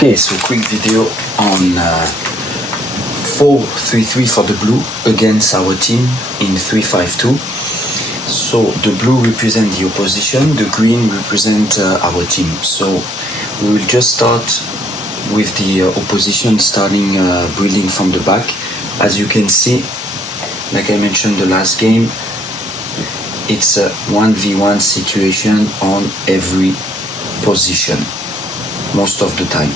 Okay, so quick video on 4-3-3 for the blue against our team in 3-5-2. So the blue represent the opposition, the green represent our team. So we will just start with the opposition, starting building from the back. As you can see, like I mentioned the last game, it's a 1v1 situation on every position most of the time.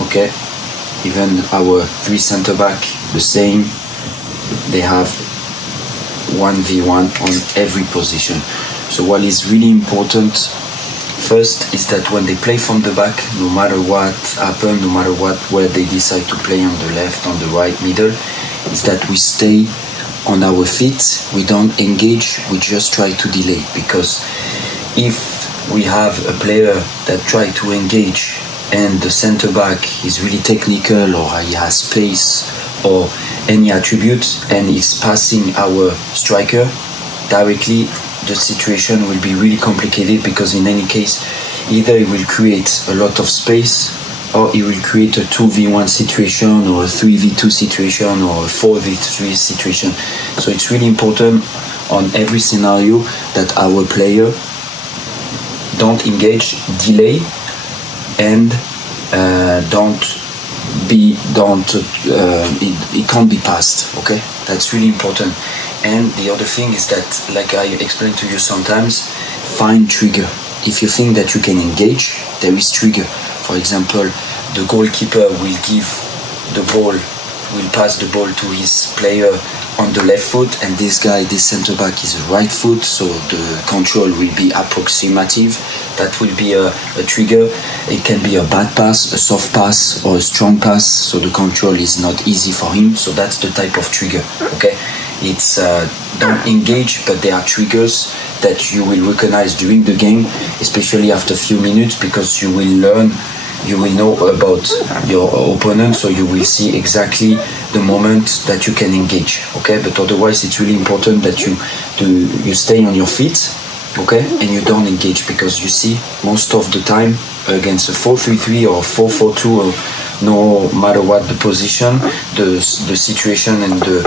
Okay, even our three center back the same, they have 1v1 on every position. So what is really important first is that when they play from the back, no matter what happens, no matter where they decide to play, on the left, on the right, middle, is that we stay on our feet, we don't engage, we just try to delay. Because if we have a player that try to engage and the center back is really technical, or he has space or any attributes, and is passing our striker directly, the situation will be really complicated, because in any case either it will create a lot of space, or it will create a 2v1 situation, or a 3v2 situation, or a 4v3 situation. So it's really important on every scenario that our player don't engage, delay, and it can't be passed. Okay, that's really important. And the other thing is that, like I explained to you sometimes, find trigger. If you think that you can engage, there is trigger. For example, the goalkeeper will give the ball, will pass the ball to his player on the left foot, and this center back is a right foot, so the control will be approximative. That will be a trigger. It can be a bad pass, a soft pass, or a strong pass, so the control is not easy for him. So that's the type of trigger. Okay, it's don't engage, but there are triggers that you will recognize during the game, especially after a few minutes, because you will learn, you will know about your opponent, so you will see exactly the moment that you can engage. Okay, but otherwise it's really important that you stay on your feet, okay, and you don't engage, because you see most of the time against a 4-3-3 or 4-4-2, or no matter what the position, the situation and the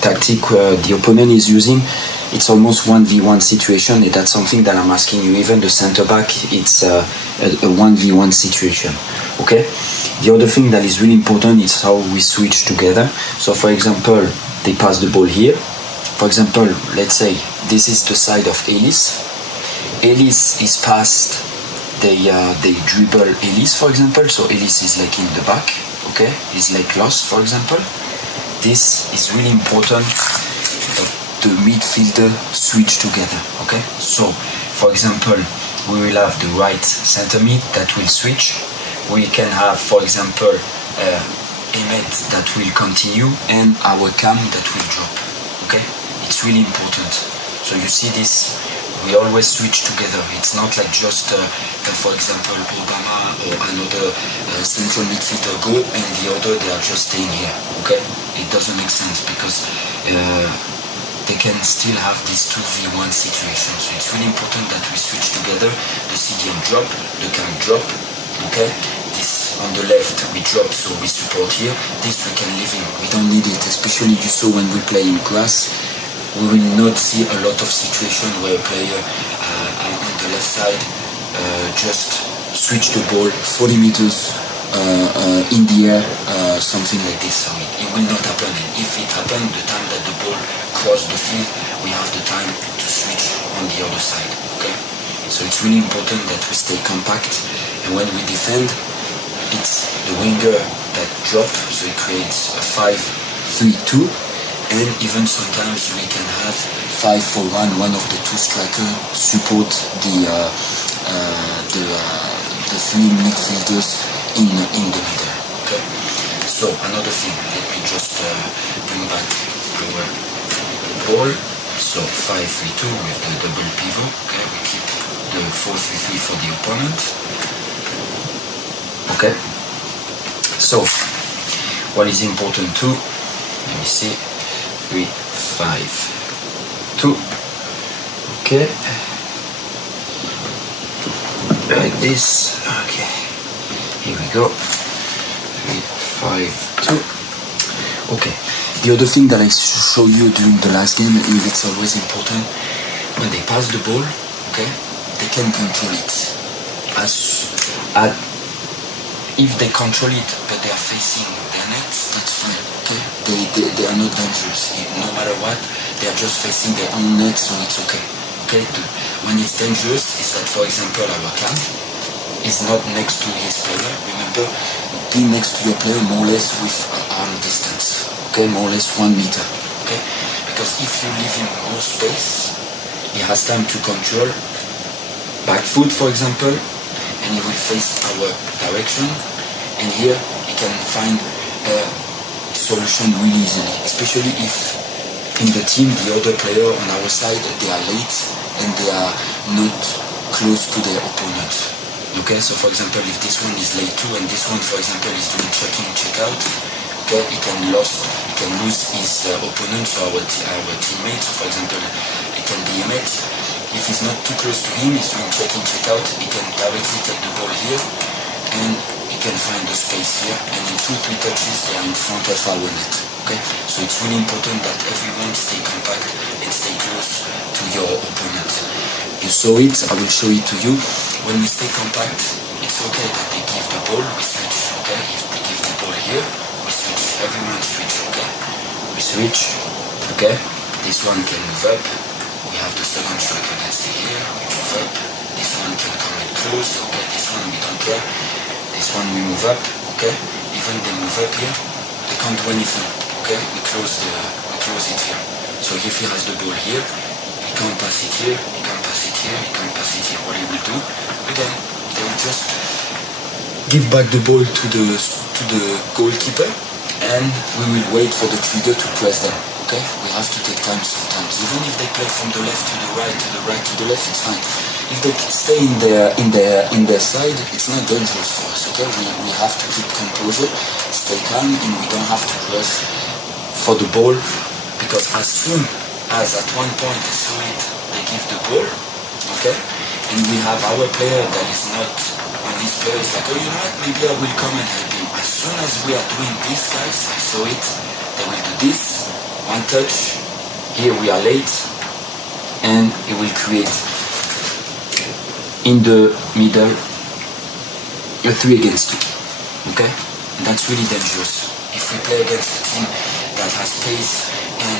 tactic the opponent is using, it's almost 1v1 situation, and that's something that I'm asking you. Even the center back, it's a 1v1 situation. Okay, the other thing that is really important is how we switch together. So for example, they pass the ball here. For example, let's say this is the side of Ellis is passed, they dribble Ellis, for example, so Ellis is like in the back, okay, he's like lost, for example. This is really important that the midfielder switch together. Okay, so for example, we will have the right center mid that will switch. We can have, for example, Emmet that will continue, and our Cam that will drop. Okay, it's really important. So you see this, we always switch together. It's not like just, for example, Obama or another central midfielder go, and the other they are just staying here. Okay, it doesn't make sense, because they can still have this 2v1 situation. So it's really important that we switch together. The CDM drop, the Cam drop. Okay, this on the left we drop, so we support here. This we can leave in, we don't need it, especially you saw when we play in grass. We will not see a lot of situation where a player on the left side just switch the ball 40 meters in the air, something like this. So it will not happen. And if it happens, the time that the ball cross the field, we have the time to switch on the other side. Okay, so it's really important that we stay compact, and when we defend, it's the winger that drop, so it creates a 5-3-2. And even sometimes we can have 5-4-1. One of the two strikers support the three midfielders in the middle. Okay. So another thing, let me just bring back our ball. So 5-3-2 with the double pivot. Okay, we keep the 4-3-3 for the opponent. Okay. So what is important too? Let me see. 3-5-2. Okay, like this. Okay, Here we go. 3, 5, 2. Okay. The other thing that I show you during the last game, and it's always important, when they pass the ball, okay, they can control it. If they control it, but they are facing their nets, that's fine. Okay, they are not dangerous. No matter what, they are just facing their own net, so it's okay. Okay, when it's dangerous, is that, for example, our cam is not next to his player. Remember, be next to your player more or less with arm distance. Okay, more or less 1 meter. Okay, because if you leave him more space, he has time to control back foot, for example, and he will face our direction. And here he can find a solution really easily, especially if in the team the other player on our side they are late and they are not close to their opponent. Okay, so for example, if this one is late too and this one, for example, is doing check-in, check-out, okay, he can lose his opponent, so our teammate. So for example, it can be Emmett. If he's not too close to him, he's doing check-in, check-out, he can directly take the ball here and he can find the space here, and in 2-3 touches they are in front of our net. Okay, so it's really important that everyone stay compact and stay close to your opponent. You saw it, I will show it to you. When we stay compact, it's okay that they give the ball, we switch. Okay, if they give the ball here, we switch. Everyone switch. Okay, we switch. Okay, this one can move up. We have the second striker that stay here. We move up. This one can come in close. Okay, this one we don't care. This one we move up. Okay, even they move up here, they can't do anything. Okay, we close it here. So if he has the ball here, he can't pass it here, he can't pass it here, he can't pass it here. What he will do, again, they will just give back the ball to the goalkeeper, and we will wait for the trigger to press them. Okay, we have to take time sometimes. Even if they play from the left to the right, to the right to the left, it's fine. If they stay in their side, it's not dangerous for us. Okay, we have to keep composure, stay calm, and we don't have to rush for the ball, because as soon as at one point I saw it, they give the ball, okay, and we have our player that is not, when this player is like, oh, you know what, maybe I will come and help him. As soon as we are doing this, guys, I saw it, they will do this, one touch, here we are late, and it will create in the middle a 3 against 2, okay, and that's really dangerous. If we play against a team that has pace and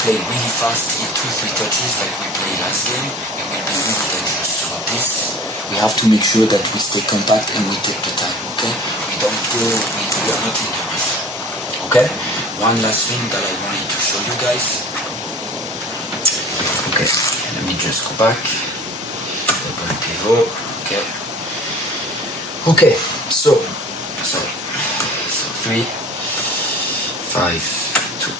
play really fast in 2-3 touches like we played last game, it will be really dangerous. So this, we have to make sure that we stay compact and we take the time, okay? We don't go, we are not in the rush, okay? One last thing that I wanted to show you guys. Okay, let me just go back. Double pivot, okay. Okay, so 3, 5, 2.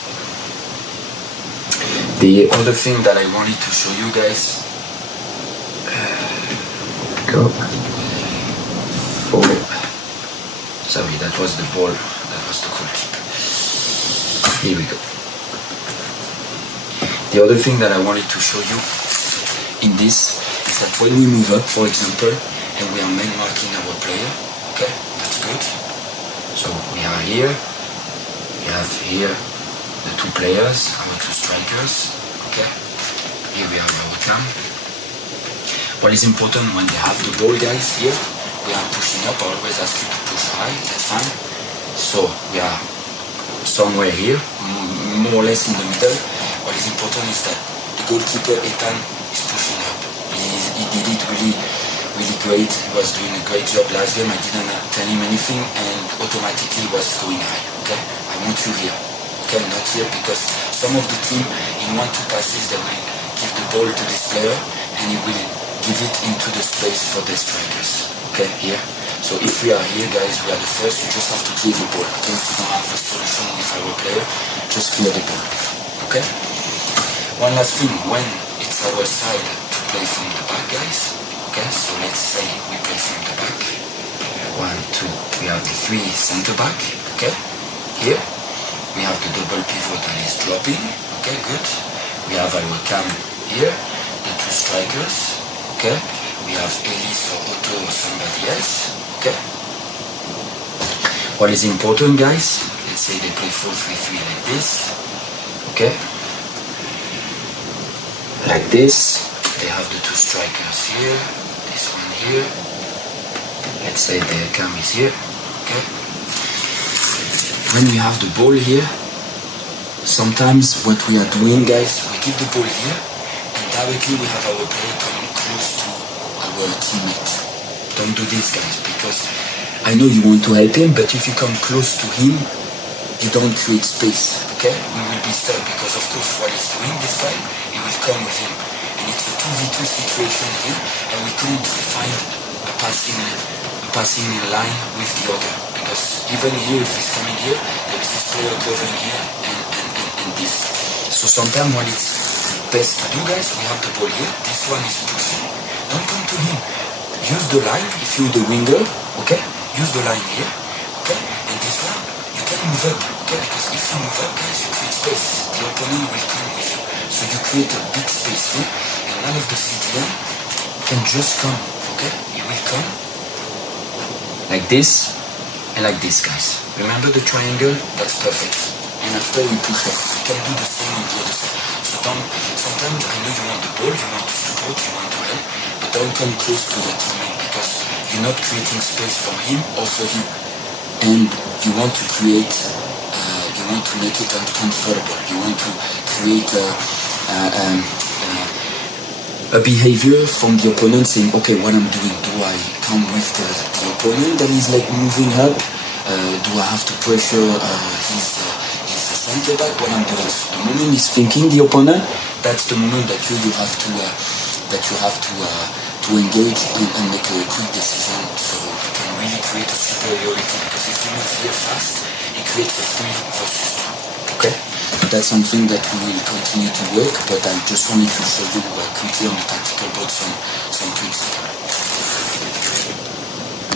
The other thing that I wanted to show you guys, go 4. Sorry, that was the ball, that was the goalkeeper. Here we go. The other thing that I wanted to show you in this is that when we move up, for example, and we are man marking our player, okay, that's good. So we are here, we have here the 2 players, our 2 strikers, okay. Here we have our cam. What is important when they have the ball, guys, here, we are pushing up. I always ask you to push high, that's fine. So we are somewhere here, more or less in the middle. What is important is that the goalkeeper, Ethan, is pushing up. He did it really great. He was doing a great job last game. I didn't tell him anything, and automatically he was going high. Okay, I want you here. Okay, not here, because some of the team in 1-2 passes they will give the ball to this player, and he will give it into the space for the strikers. Okay, here. So if we are here, guys, we are the first. You just have to clear the ball. Okay, if you don't have a solution with our player, just clear the ball. Okay. One last thing, when it's our side to play from the back, guys. Okay, so let's say we play from the back. 1, 2. We have the 3 center back. Okay. Here we have the double pivot that is dropping. Okay, good. We have our cam here, the 2 strikers. Okay. We have Elise or Otto or somebody else. Okay. What is important, guys? Let's say they play 4-3-3 like this. Okay? Like this. They have the two strikers here. This one here. Let's say the cam is here. Okay? When we have the ball here, sometimes what we are doing, guys, we give the ball here, and directly we have our player coming close to our teammate. Don't do this, guys, because I know you want to help him, but if you come close to him, you don't create space, okay? We will be stuck because, of course, what he's doing this time, he will come with him. And it's a 2v2 situation here, and we couldn't find a passing line with the other. Because even here, if he's coming here, there is this player covering here and this. So sometimes when it's best to do, guys, we have the ball here. This one is pushing. Don't come to him. Use the line if you're the winger, okay? Use the line here, okay? And this one, you can move up, okay? Because if you move up, guys, you create space. The opponent will come with you. So you create a big space here, and one of the CDM can just come, okay? He will come like this and like this, guys. Remember the triangle? That's perfect. And after we push up, we can do the same on the other side. So sometimes I know you want the ball, you want to support, you want to help, but don't come close to the teammate because you're not creating space for him or for you. And you want to create, you want to make it uncomfortable. You want to create a behavior from the opponent saying, okay, what I'm doing, do I come with the opponent that is like moving up? Do I have to pressure his center back? What I'm doing. So the moment he's thinking the opponent, that's the moment that you have to engage and make a quick decision. So you can really create a superiority because if you move here fast, it creates a 3 versus 2. Okay? That's something that we will continue to work, but I just wanted to show you quickly on the tactical board some principles.